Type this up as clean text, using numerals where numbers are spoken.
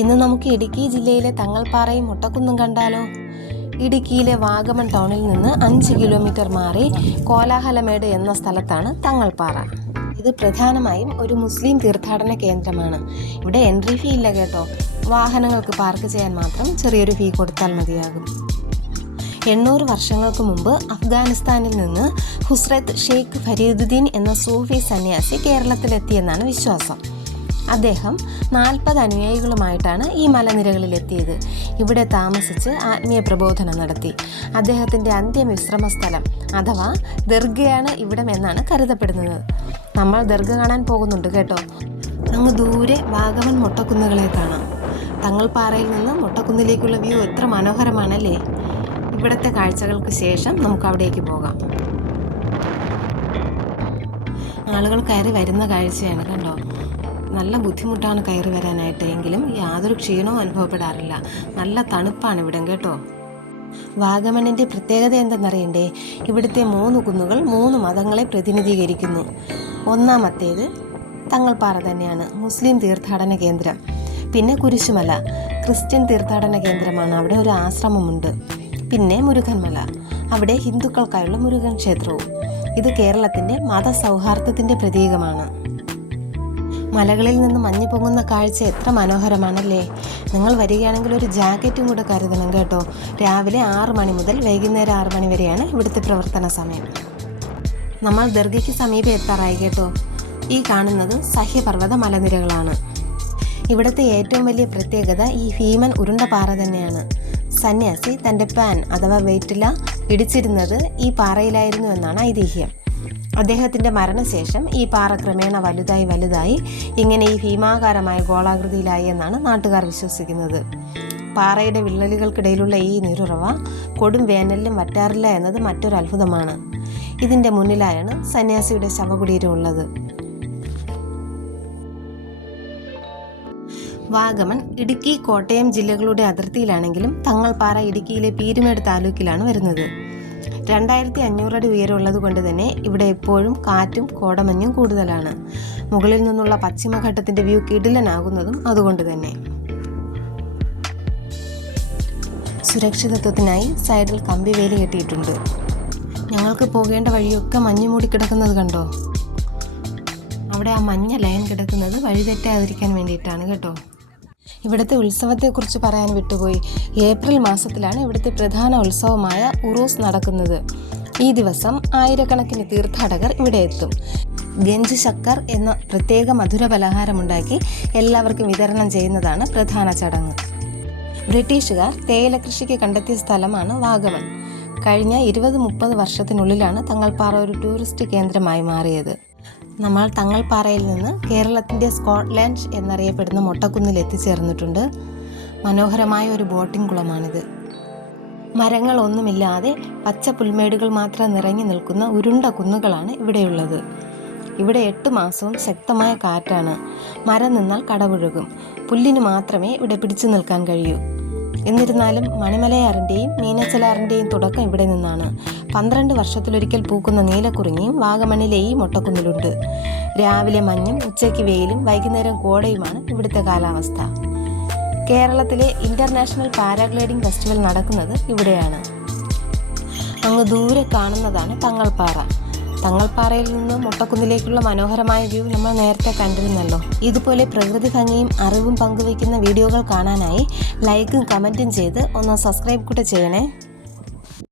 ഇന്ന് നമുക്ക് ഇടുക്കി ജില്ലയിലെ തങ്ങൾപ്പാറയും മുട്ടക്കുന്നും കണ്ടാലോ? ഇടുക്കിയിലെ വാഗമൺ ടൗണിൽ നിന്ന് 5 കിലോമീറ്റർ മാറി കോലാഹലമേട് എന്ന സ്ഥലത്താണ് തങ്ങൾപ്പാറ. ഇത് പ്രധാനമായും ഒരു മുസ്ലിം തീർത്ഥാടന കേന്ദ്രമാണ്. ഇവിടെ എൻട്രി ഫീ ഇല്ല കേട്ടോ. വാഹനങ്ങൾക്ക് പാർക്ക് ചെയ്യാൻ മാത്രം ചെറിയൊരു ഫീ കൊടുത്താൽ മതിയാകും. 800 വർഷങ്ങൾക്ക് മുമ്പ് അഫ്ഗാനിസ്ഥാനിൽ നിന്ന് ഹുസ്രത്ത് ഷെയ്ഖ് ഫരീദുദ്ദീൻ എന്ന സൂഫി സന്യാസി കേരളത്തിലെത്തിയെന്നാണ് വിശ്വാസം. അദ്ദേഹം 40 അനുയായികളുമായിട്ടാണ് ഈ മലനിരകളിലെത്തിയത്. ഇവിടെ താമസിച്ച് ആത്മീയ പ്രബോധനം നടത്തി. അദ്ദേഹത്തിൻ്റെ അന്ത്യവിശ്രമ സ്ഥലം അഥവാ ദർഗയാണ് ഇവിടം എന്നാണ് കരുതപ്പെടുന്നത്. നമ്മൾ ദർഗ കാണാൻ പോകുന്നുണ്ട് കേട്ടോ. അങ്ങ് ദൂരെ വാഗമൺ മുട്ടക്കുന്നുകളെ കാണാം. തങ്ങൾപ്പാറയിൽ നിന്ന് മുട്ടക്കുന്നിലേക്കുള്ള വ്യൂ എത്ര മനോഹരമാണല്ലേ. ഇവിടുത്തെ കാഴ്ചകൾക്ക് ശേഷം നമുക്ക് അവിടേക്ക് പോകാം. ആളുകൾ കയറി വരുന്ന കാഴ്ചയാണ് കണ്ടോ. നല്ല ബുദ്ധിമുട്ടാണ് കയറി വരാനായിട്ട്, എങ്കിലും യാതൊരു ക്ഷീണവും അനുഭവപ്പെടാറില്ല. നല്ല തണുപ്പാണ് ഇവിടം കേട്ടോ. വാഗമണിൻ്റെ പ്രത്യേകത എന്തെന്നറിയണ്ടേ? ഇവിടുത്തെ 3 കുന്നുകൾ 3 മതങ്ങളെ പ്രതിനിധീകരിക്കുന്നു. ഒന്നാമത്തേത് തങ്ങൾപ്പാറ തന്നെയാണ്, മുസ്ലിം തീർത്ഥാടന കേന്ദ്രം. പിന്നെ കുരിശുമല, ക്രിസ്ത്യൻ തീർത്ഥാടന കേന്ദ്രമാണ്. അവിടെ ഒരു ആശ്രമമുണ്ട്. പിന്നെ മുരുകൻമല, അവിടെ ഹിന്ദുക്കൾക്കായുള്ള മുരുകൻ ക്ഷേത്രവും. ഇത് കേരളത്തിൻ്റെ മതസൗഹാർദ്ദത്തിൻ്റെ പ്രതീകമാണ്. മലകളിൽ നിന്ന് മഞ്ഞ് പൊങ്ങുന്ന കാഴ്ച എത്ര മനോഹരമാണല്ലേ. നിങ്ങൾ വരികയാണെങ്കിൽ ഒരു ജാക്കറ്റും കൂടെ കരുതണം കേട്ടോ. രാവിലെ 6 മണി മുതൽ വൈകുന്നേരം 6 മണി വരെയാണ് ഇവിടുത്തെ പ്രവർത്തന സമയം. നമ്മൾ ദർഗയ്ക്ക് സമീപം എത്താറായി കേട്ടോ. ഈ കാണുന്നത് സഹ്യപർവ്വത മലനിരകളാണ്. ഇവിടുത്തെ ഏറ്റവും വലിയ പ്രത്യേകത ഈ ഭീമൻ ഉരുണ്ട പാറ തന്നെയാണ്. സന്യാസി തൻ്റെ പാൻ അഥവാ വെയിറ്റില ഇടിച്ചിരുന്നത് ഈ പാറയിലായിരുന്നു എന്നാണ് ഐതിഹ്യം. അദ്ദേഹത്തിൻ്റെ മരണശേഷം ഈ പാറ ക്രമേണ വലുതായി ഇങ്ങനെ ഈ ഭീമാകാരമായ ഗോളാകൃതിയിലായി എന്നാണ് നാട്ടുകാർ വിശ്വസിക്കുന്നത്. പാറയുടെ വിള്ളലുകൾക്കിടയിലുള്ള ഈ നീരുറവ കൊടും വേനലിലും വറ്റാറില്ല എന്നത് മറ്റൊരു അത്ഭുതമാണ്. ഇതിൻ്റെ മുന്നിലായാണ് സന്യാസിയുടെ ശവകുടീരം ഉള്ളത്. വാഗമൺ ഇടുക്കി കോട്ടയം ജില്ലകളുടെ അതിർത്തിയിലാണെങ്കിലും തങ്ങൾപ്പാറ ഇടുക്കിയിലെ പീരുമേട് താലൂക്കിലാണ് വരുന്നത്. 2500 അടി ഉയരമുള്ളത് കൊണ്ട് തന്നെ ഇവിടെ എപ്പോഴും കാറ്റും കോടമഞ്ഞും കൂടുതലാണ്. മുകളിൽ നിന്നുള്ള പശ്ചിമഘട്ടത്തിൻ്റെ വ്യൂ കിടിലനാകുന്നതും അതുകൊണ്ട് തന്നെ. സുരക്ഷിതത്വത്തിനായി സൈഡിൽ കമ്പി വേലി കെട്ടിയിട്ടുണ്ട്. ഞങ്ങൾക്ക് പോകേണ്ട വഴിയൊക്കെ മഞ്ഞ് മൂടി കിടക്കുന്നത് കണ്ടോ. അവിടെ ആ മഞ്ഞ ലൈൻ കിടക്കുന്നത് വഴിതെറ്റാതിരിക്കാൻ വേണ്ടിയിട്ടാണ് കേട്ടോ. ഇവിടുത്തെ ഉത്സവത്തെക്കുറിച്ച് പറയാൻ വിട്ടുപോയി. ഏപ്രിൽ മാസത്തിലാണ് ഇവിടുത്തെ പ്രധാന ഉത്സവമായ ഉറൂസ് നടക്കുന്നത്. ഈ ദിവസം ആയിരക്കണക്കിന് തീർത്ഥാടകർ ഇവിടെ എത്തും. ഗഞ്ച് ശക്കർ എന്ന പ്രത്യേക മധുര പലഹാരമുണ്ടാക്കി എല്ലാവർക്കും വിതരണം ചെയ്യുന്നതാണ് പ്രധാന ചടങ്ങ്. ബ്രിട്ടീഷുകാർ തേയില കൃഷിക്ക് കണ്ടെത്തിയ സ്ഥലമാണ് വാഗമൺ. കഴിഞ്ഞ 20-30 വർഷത്തിനുള്ളിലാണ് തങ്ങൾപ്പാറ ഒരു ടൂറിസ്റ്റ് കേന്ദ്രമായി മാറിയത്. നമ്മൾ തങ്ങൾപ്പാറയിൽ നിന്ന് കേരളത്തിൻ്റെ സ്കോട്ട്ലാൻഡ് എന്നറിയപ്പെടുന്ന മുട്ടക്കുന്നിൽ എത്തിച്ചേർന്നിട്ടുണ്ട്. മനോഹരമായ ഒരു ബോട്ടിംഗ് കുളമാണിത്. മരങ്ങളൊന്നുമില്ലാതെ പച്ച പുൽമേടുകൾ മാത്രം നിറഞ്ഞു നിൽക്കുന്ന ഉരുണ്ട കുന്നുകളാണ് ഇവിടെയുള്ളത്. ഇവിടെ 8 മാസവും ശക്തമായ കാറ്റാണ്. മരം നിന്നാൽ കടപുഴകും. പുല്ലിന് മാത്രമേ ഇവിടെ പിടിച്ചു നിൽക്കാൻ കഴിയൂ. എന്നിരുന്നാലും മണിമലയാറിൻ്റെയും മീനച്ചലാറിൻ്റെയും തുടക്കം ഇവിടെ നിന്നാണ്. 12 വർഷത്തിലൊരിക്കൽ പൂക്കുന്ന നീലക്കുറിഞ്ഞിയും വാഗമണിലെ ഈ മുട്ടക്കുന്നിലുണ്ട്. രാവിലെ മഞ്ഞും ഉച്ചയ്ക്ക് വെയിലും വൈകുന്നേരം കോടയുമാണ് ഇവിടുത്തെ കാലാവസ്ഥ. കേരളത്തിലെ ഇൻ്റർനാഷണൽ പാരാഗ്ലൈഡിംഗ് ഫെസ്റ്റിവൽ നടക്കുന്നത് ഇവിടെയാണ്. അങ്ങ് ദൂരെ കാണുന്നതാണ് തങ്ങൾപ്പാറ. തങ്ങൾപ്പാറയിൽ നിന്ന് മുട്ടക്കുന്നിലേക്കുള്ള മനോഹരമായ വ്യൂ നമ്മൾ നേരത്തെ കണ്ടിരുന്നല്ലോ. ഇതുപോലെ പ്രകൃതി ഭംഗിയും അറിവും പങ്കുവയ്ക്കുന്ന വീഡിയോകൾ കാണാനായി ലൈക്കും കമൻറ്റും ചെയ്ത് ഒന്ന് സബ്സ്ക്രൈബ് കൂടെ ചെയ്യണേ.